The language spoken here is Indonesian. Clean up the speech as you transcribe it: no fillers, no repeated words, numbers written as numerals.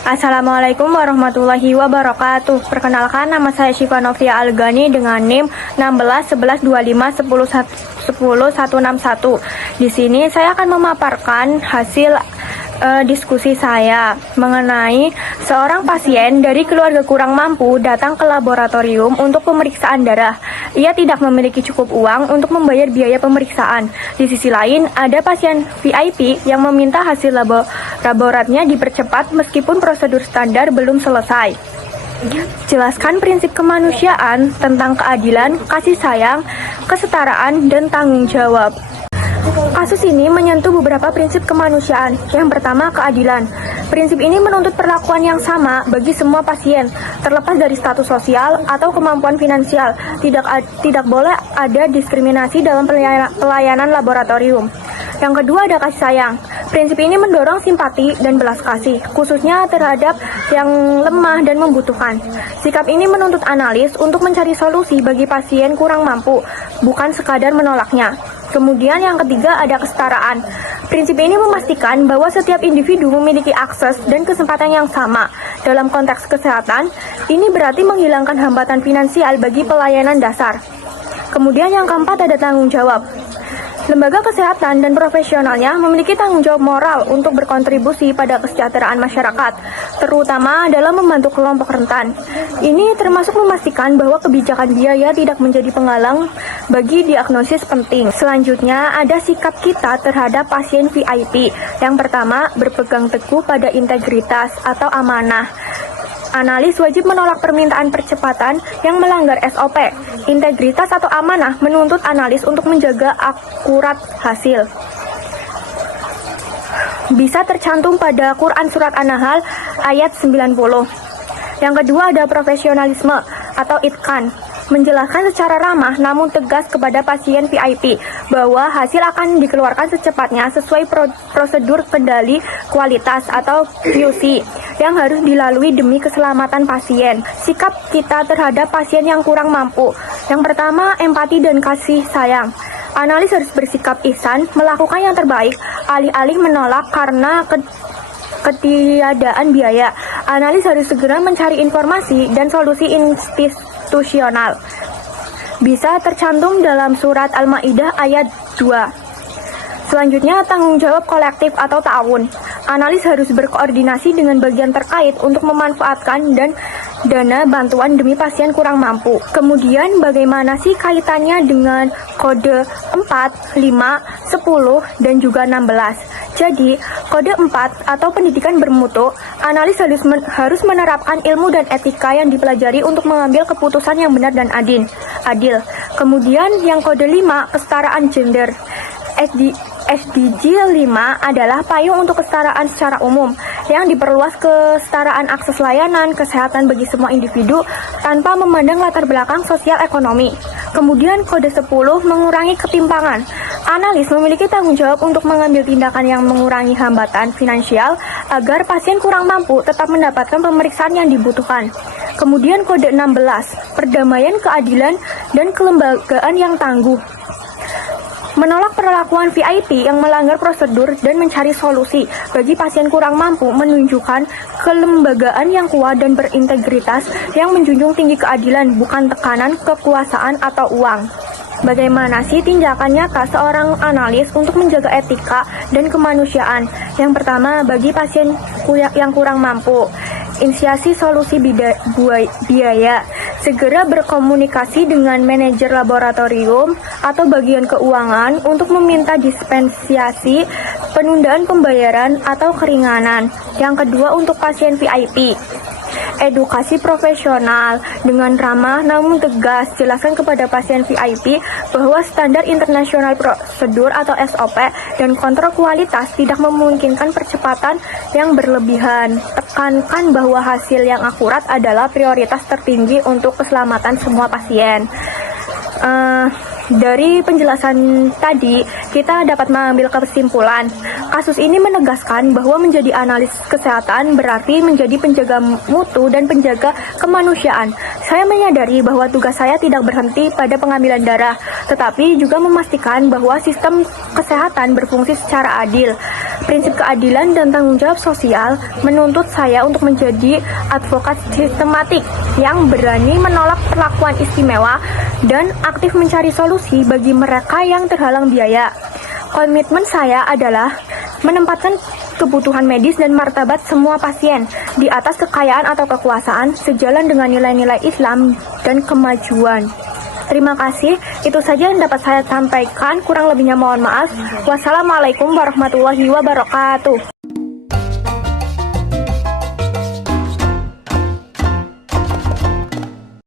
Assalamualaikum warahmatullahi wabarakatuh. Perkenalkan, nama saya Syifa Novia Algani dengan NIM 161125101161. Di sini saya akan memaparkan hasil diskusi saya mengenai seorang pasien dari keluarga kurang mampu datang ke laboratorium untuk pemeriksaan darah. Ia tidak memiliki cukup uang untuk membayar biaya pemeriksaan. Di sisi lain, ada pasien VIP yang meminta hasil laboratnya dipercepat meskipun prosedur standar belum selesai. Jelaskan prinsip kemanusiaan tentang keadilan, kasih sayang, kesetaraan, dan tanggung jawab. Kasus ini menyentuh beberapa prinsip kemanusiaan. Yang pertama, keadilan. Prinsip ini menuntut perlakuan yang sama bagi semua pasien, terlepas dari status sosial atau kemampuan finansial. Tidak boleh ada diskriminasi dalam pelayanan laboratorium. Yang kedua, ada kasih sayang. Prinsip ini mendorong simpati dan belas kasih, khususnya terhadap yang lemah dan membutuhkan. Sikap ini menuntut analis untuk mencari solusi bagi pasien kurang mampu, bukan sekadar menolaknya. Kemudian yang ketiga, ada kesetaraan. Prinsip ini memastikan bahwa setiap individu memiliki akses dan kesempatan yang sama. Dalam konteks kesehatan, ini berarti menghilangkan hambatan finansial bagi pelayanan dasar. Kemudian yang keempat, ada tanggung jawab. Lembaga kesehatan dan profesionalnya memiliki tanggung jawab moral untuk berkontribusi pada kesejahteraan masyarakat, terutama dalam membantu kelompok rentan. Ini termasuk memastikan bahwa kebijakan biaya tidak menjadi penghalang bagi diagnosis penting. Selanjutnya, ada sikap kita terhadap pasien VIP. Yang pertama, berpegang teguh pada integritas atau amanah. Analis wajib menolak permintaan percepatan yang melanggar SOP. Integritas atau amanah menuntut analis untuk menjaga akurat hasil. Bisa tercantum pada Quran Surat An-Nahl ayat 90. Yang kedua, ada profesionalisme atau itqan. Menjelaskan secara ramah namun tegas kepada pasien VIP bahwa hasil akan dikeluarkan secepatnya sesuai prosedur kendali kualitas atau QC yang harus dilalui demi keselamatan pasien. Sikap kita terhadap pasien yang kurang mampu. Yang pertama, empati dan kasih sayang. Analis harus bersikap ihsan, melakukan yang terbaik, alih-alih menolak karena ketiadaan biaya. Analis harus segera mencari informasi dan solusi institusional. Bisa tercantum dalam surat Al-Maidah ayat 2. Selanjutnya, tanggung jawab kolektif atau ta'awun. Analis harus berkoordinasi dengan bagian terkait untuk memanfaatkan dana bantuan demi pasien kurang mampu. Kemudian, bagaimana sih kaitannya dengan kode 4, 5, 10, dan juga 16? Jadi, kode 4 atau pendidikan bermutu, analis harus menerapkan ilmu dan etika yang dipelajari untuk mengambil keputusan yang benar dan adil. Kemudian, yang kode 5, kesetaraan gender. SDG 5 adalah payung untuk kesetaraan secara umum yang diperluas kesetaraan akses layanan kesehatan bagi semua individu tanpa memandang latar belakang sosial ekonomi. Kemudian kode 10, mengurangi ketimpangan. Analis memiliki tanggung jawab untuk mengambil tindakan yang mengurangi hambatan finansial agar pasien kurang mampu tetap mendapatkan pemeriksaan yang dibutuhkan. Kemudian kode 16, perdamaian, keadilan, dan kelembagaan yang tangguh. Menolak perlakuan VIP yang melanggar prosedur dan mencari solusi bagi pasien kurang mampu menunjukkan kelembagaan yang kuat dan berintegritas yang menjunjung tinggi keadilan, bukan tekanan, kekuasaan, atau uang. Bagaimana sih tindakan nyata seorang analis untuk menjaga etika dan kemanusiaan? Yang pertama, bagi pasien yang kurang mampu, inisiasi solusi biaya. Segera berkomunikasi dengan manajer laboratorium atau bagian keuangan untuk meminta dispensasi, penundaan pembayaran, atau keringanan. Yang kedua, untuk pasien VIP, edukasi profesional dengan ramah namun tegas. Jelaskan kepada pasien VIP bahwa standar internasional prosedur atau SOP dan kontrol kualitas tidak memungkinkan percepatan yang berlebihan. Tekankan bahwa hasil yang akurat adalah prioritas tertinggi untuk keselamatan semua pasien. Dari penjelasan tadi, kita dapat mengambil kesimpulan. Kasus ini menegaskan bahwa menjadi analis kesehatan berarti menjadi penjaga mutu dan penjaga kemanusiaan. Saya menyadari bahwa tugas saya tidak berhenti pada pengambilan darah, tetapi juga memastikan bahwa sistem kesehatan berfungsi secara adil. Prinsip keadilan dan tanggung jawab sosial menuntut saya untuk menjadi advokat sistematik yang berani menolak perlakuan istimewa dan aktif mencari solusi bagi mereka yang terhalang biaya. Komitmen saya adalah menempatkan kebutuhan medis dan martabat semua pasien di atas kekayaan atau kekuasaan sejalan dengan nilai-nilai Islam dan kemajuan. Terima kasih, itu saja yang dapat saya sampaikan, kurang lebihnya mohon maaf. Wassalamualaikum warahmatullahi wabarakatuh.